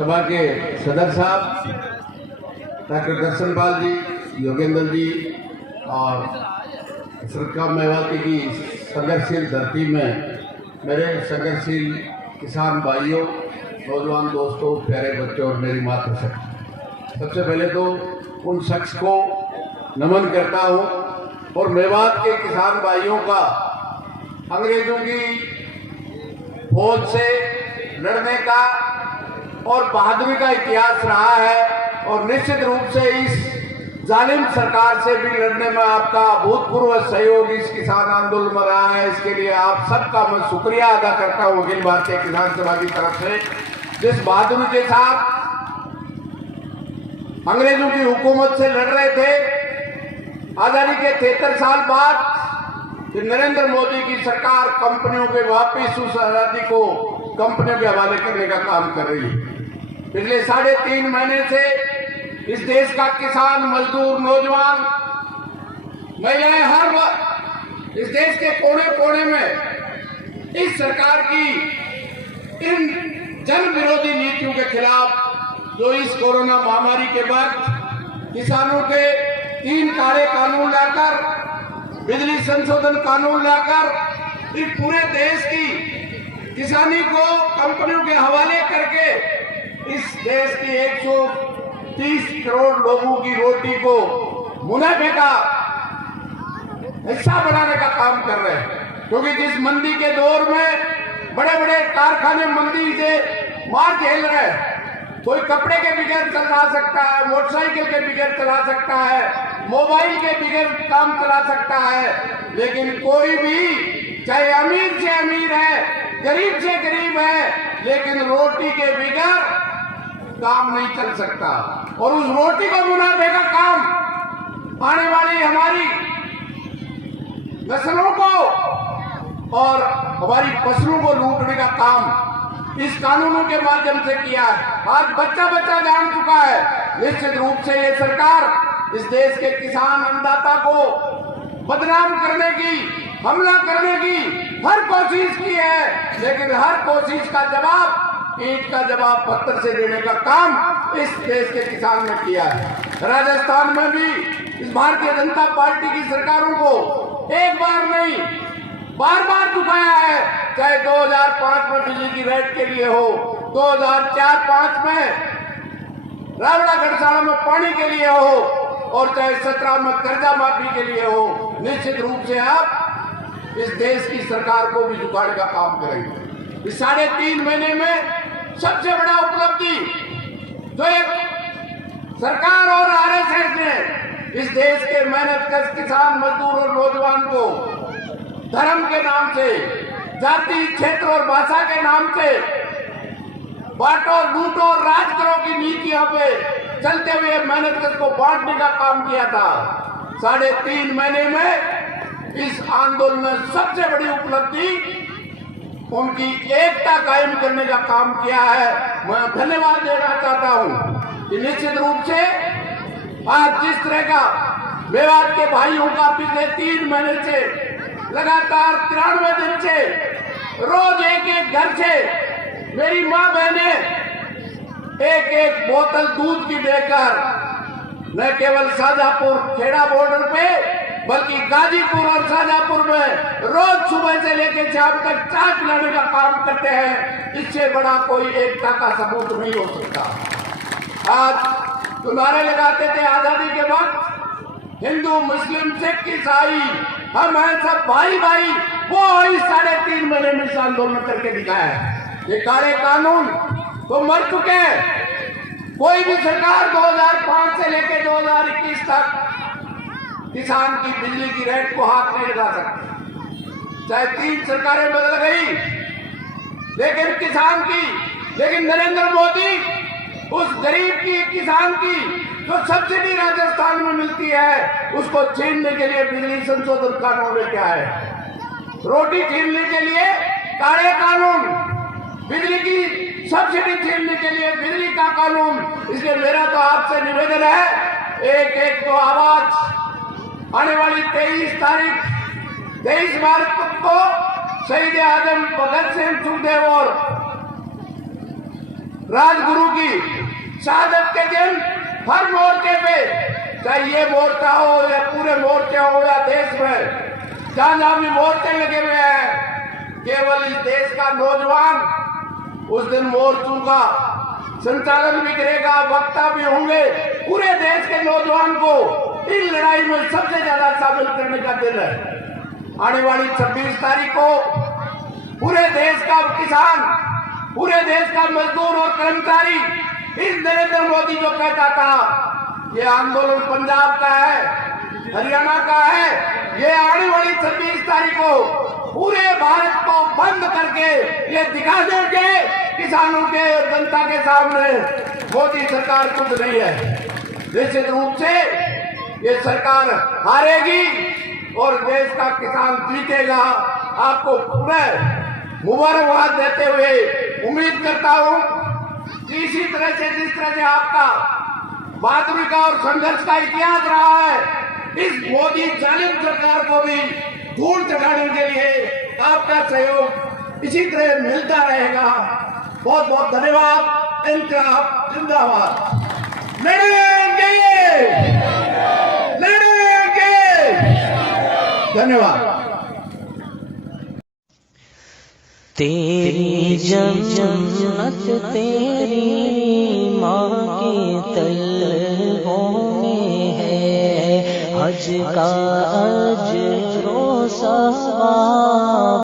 सभा के सदर साहब डॉक्टर दर्शनपाल जी, योगेंद्र जी और सरकार मेवाती की संघर्षशील धरती में मेरे संघर्षशील किसान भाइयों, नौजवान दोस्तों, प्यारे बच्चों और मेरी मातृशक्ति, सबसे पहले तो उन शख्स को नमन करता हूँ और मेवात के किसान भाइयों का अंग्रेजों की फौज से लड़ने का और बहादुरी का इतिहास रहा है और निश्चित रूप से इस जालिम सरकार से भी लड़ने में आपका अभूतपूर्व सहयोग इस किसान आंदोलन में रहा है। इसके लिए आप सबका मैं शुक्रिया अदा करता हूँ अखिल भारतीय किसान सभा की तरफ से, जिस बहादुरी के साथ अंग्रेजों की हुकूमत से लड़ रहे थे। आजादी के 73 साल बाद नरेंद्र मोदी की सरकार कंपनियों के वापिस उस आजादी को कंपनियों के हवाले करने का काम कर रही है। पिछले 3.5 महीने से इस देश का किसान, मजदूर, नौजवान, महिलाएं, हर इस देश के कोने कोने में इस सरकार की इन जन विरोधी नीतियों के खिलाफ, जो इस कोरोना महामारी के बाद किसानों के 3 काले कानून लाकर, बिजली संशोधन कानून लाकर इस पूरे देश की किसानी को कंपनियों के हवाले करके इस देश की 130 करोड़ लोगों की रोटी को मुनाफे का हिस्सा बनाने का काम कर रहे हैं। क्योंकि जिस मंदी के दौर में बड़े बड़े कारखाने मंदी से मार झेल रहे हैं, कोई कपड़े के बगैर चला सकता है, मोटरसाइकिल के बगैर चला सकता है, मोबाइल के बगैर काम चला सकता है, लेकिन कोई भी चाहे अमीर से अमीर है, गरीब से गरीब है, लेकिन रोटी के बगैर काम नहीं चल सकता। और उस रोटी को मुनाफे का काम आने वाली हमारी नस्लों को और हमारी फसलों को लूटने का काम इस कानूनों के माध्यम से किया है। आज बच्चा बच्चा जान चुका है। निश्चित रूप से ये सरकार इस देश के किसान अन्नदाता को बदनाम करने की, हमला करने की हर कोशिश की है, लेकिन हर कोशिश का जवाब, ईंट का जवाब पत्थर से देने का काम इस देश के किसान ने किया है। राजस्थान में भी इस भारतीय जनता पार्टी की सरकारों को एक बार नहीं, बार बार दुखाया है। चाहे 2005 में बिजली की रेट के लिए हो, 2004-05 में रावड़ा गढ़शाला में पानी के लिए हो, और चाहे 17 में कर्जा माफी के लिए हो। निश्चित रूप से आप इस देश की सरकार को भी झुकाने का काम करेंगे। इस 3.5 महीने में सबसे बड़ा उपलब्धि जो एक सरकार और आरएसएस ने इस देश के मेहनतकश किसान, मजदूर और नौजवान को धर्म के नाम से, जाति, क्षेत्र और भाषा के नाम से बांटो, लूटो और राज करो की नीतियों पे चलते हुए मेहनतकश को बांटने का काम किया था। 3.5 महीने में इस आंदोलन में सबसे बड़ी उपलब्धि उनकी एकता कायम करने का काम किया है। मैं धन्यवाद देना चाहता हूं कि निश्चित रूप से आज जिस तरह का मेवात के भाइयों का पिछले 3 महीने से लगातार 93 दिन से रोज एक घर से मेरी माँ बहने एक बोतल दूध की देकर न केवल शाहजहांपुर खेड़ा बॉर्डर पे, बल्कि गाजीपुर और शाहजहांपुर में रोज सुबह से लेकर शाम तक चाय पिलाने का काम करते हैं। इससे बड़ा कोई एकता का सबूत नहीं हो सकता। आज जो नारे लगाते थे आजादी के वक्त, हिंदू, मुस्लिम, सिख, ईसाई, हम हैं सब भाई भाई, वो इस 3.5 महीने में आंदोलन करके दिखाया है। ये काले कानून तो मर चुके हैं। कोई भी सरकार 2005 से लेकर 2021 तक किसान की बिजली की रेट को हाथ नहीं लगा सकती। चाहे 3 सरकारें बदल गई, लेकिन किसान की, लेकिन नरेंद्र मोदी उस गरीब की, किसान की जो सब्सिडी राजस्थान में मिलती है, उसको छीनने के लिए बिजली संशोधन कानून लेके आए। रोटी छीनने के लिए काले कानून, बिजली की सब्सिडी छीनने के लिए बिजली का कानून। इसलिए मेरा तो आपसे निवेदन है, एक तो आवाज आने वाली 23 मार्च को शहीद आजम भगत सिंह, सुखदेव और राजगुरु की शहादत के दिन हर मोर्चे पे, चाहे ये मोर्चा हो या पूरे मोर्चे हो या देश में जहां जहां भी मोर्चे लगे हुए हैं, केवल इस देश का नौजवान उस दिन मोर्चों का संचालन भी करेगा, वक्ता भी होंगे। पूरे देश के नौजवान को इन लड़ाई में सबसे ज्यादा शामिल करने का दिन है। आने वाली 26 तारीख को पूरे देश का किसान, पूरे देश का मजदूर और कर्मचारी इस नरेंद्र मोदी जो कहता था ये आंदोलन पंजाब का है, हरियाणा का है, ये आने वाली 26 तारीख को पूरे भारत को बंद करके ये दिखा देंगे किसानों के और जनता के सामने मोदी सरकार कुछ नहीं है। निश्चित रूप से ये सरकार हारेगी और देश का किसान जीतेगा। आपको पुनः मुबारकबाद देते हुए उम्मीद करता हूं कि इसी तरह से जिस तरह से आपका बहादुरी का और संघर्ष का इतिहास रहा है, इस मोदी जालिम सरकार को भी धूल चढ़ाने के लिए आपका सहयोग इसी तरह मिलता रहेगा। बहुत बहुत धन्यवाद। इंकलाब जिंदाबाद। लड़ेंगे, लड़ेंगे। धन्यवाद। तेरी जन्नत तेरी माँ की तलवों में है, हज का अजर सवाब